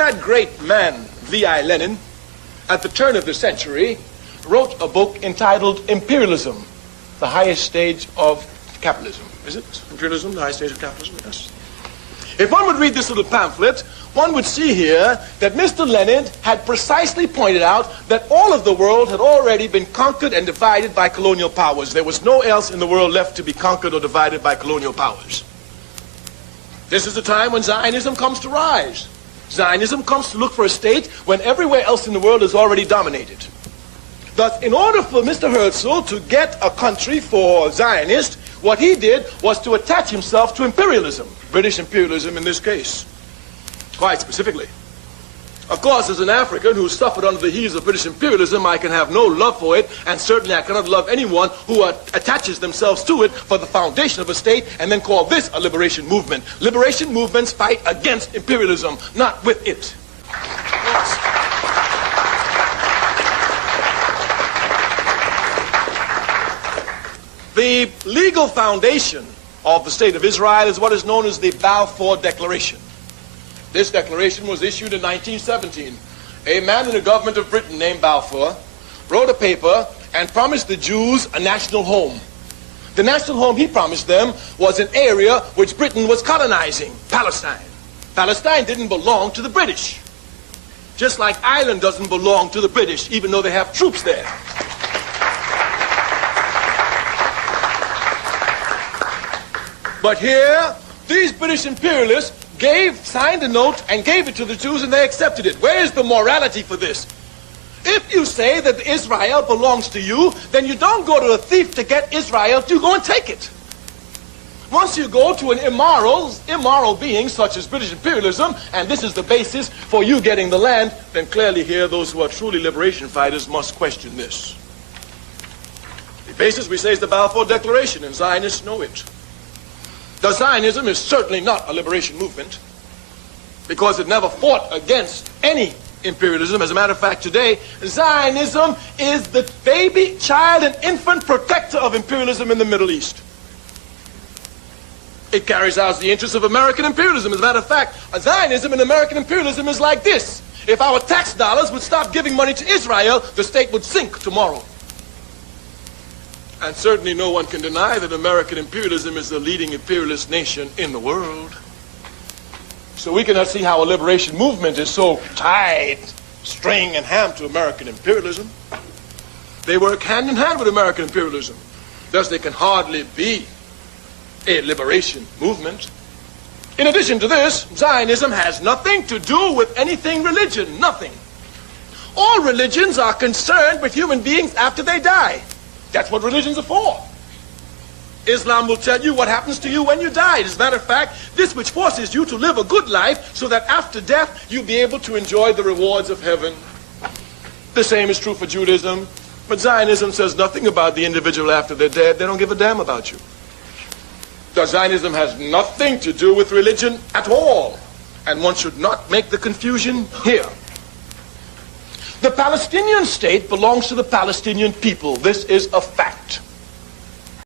That great man, V.I. Lenin, at the turn of the century, wrote a book entitled Imperialism, the highest stage of capitalism. Is it? Imperialism, the highest stage of capitalism? Yes. If one would read this little pamphlet, one would see here that Mr. Lenin had precisely pointed out that all of the world had already been conquered and divided by colonial powers. There was no else in the world left to be conquered or divided by colonial powers. This is the time when Zionism comes to rise. Zionism comes to look for a state when everywhere else in the world is already dominated. Thus, in order for Mr. Herzl to get a country for Zionists, what he did was to attach himself to imperialism, British imperialism in this case, quite specifically. Of course, as an African who suffered under the heels of British imperialism, I can have no love for it, and certainly I cannot love anyone who attaches themselves to it for the foundation of a state and then call this a liberation movement. Liberation movements fight against imperialism, not with it. The legal foundation of the State of Israel is what is known as the Balfour Declaration. This declaration was issued in 1917. A man in the government of Britain named Balfour wrote a paper and promised the Jews a national home. The national home he promised them was an area which Britain was colonizing, Palestine. Palestine didn't belong to the British, just like Ireland doesn't belong to the British, even though they have troops there. But here, these British imperialists signed a note and gave it to the Jews, and they accepted it. Where is the morality for this? If you say that Israel belongs to you, then you don't go to a thief to get Israel, you go and take it. Once you go to an immoral being such as British imperialism, and this is the basis for you getting the land, then clearly here those who are truly liberation fighters must question this. The basis, we say, is the Balfour Declaration, and Zionists know it. The Zionism is certainly not a liberation movement because it never fought against any imperialism. As a matter of fact, today, Zionism is the baby, child, and infant protector of imperialism in the Middle East. It carries out the interests of American imperialism. As a matter of fact, Zionism and American imperialism is like this. If our tax dollars would stop giving money to Israel, the state would sink tomorrow. And certainly no one can deny that American imperialism is the leading imperialist nation in the world. So we cannot see how a liberation movement is so tied, string and ham to American imperialism. They work hand in hand with American imperialism. Thus they can hardly be a liberation movement. In addition to this, Zionism has nothing to do with anything religion, nothing. All religions are concerned with human beings after they die. That's what religions are for. Islam will tell you what happens to you when you die. As a matter of fact, this which forces you to live a good life so that after death you'll be able to enjoy the rewards of heaven. The same is true for Judaism. But Zionism says nothing about the individual after they're dead. They don't give a damn about you. Thus, Zionism has nothing to do with religion at all. And one should not make the confusion here. The Palestinian state belongs to the Palestinian people. This is a fact.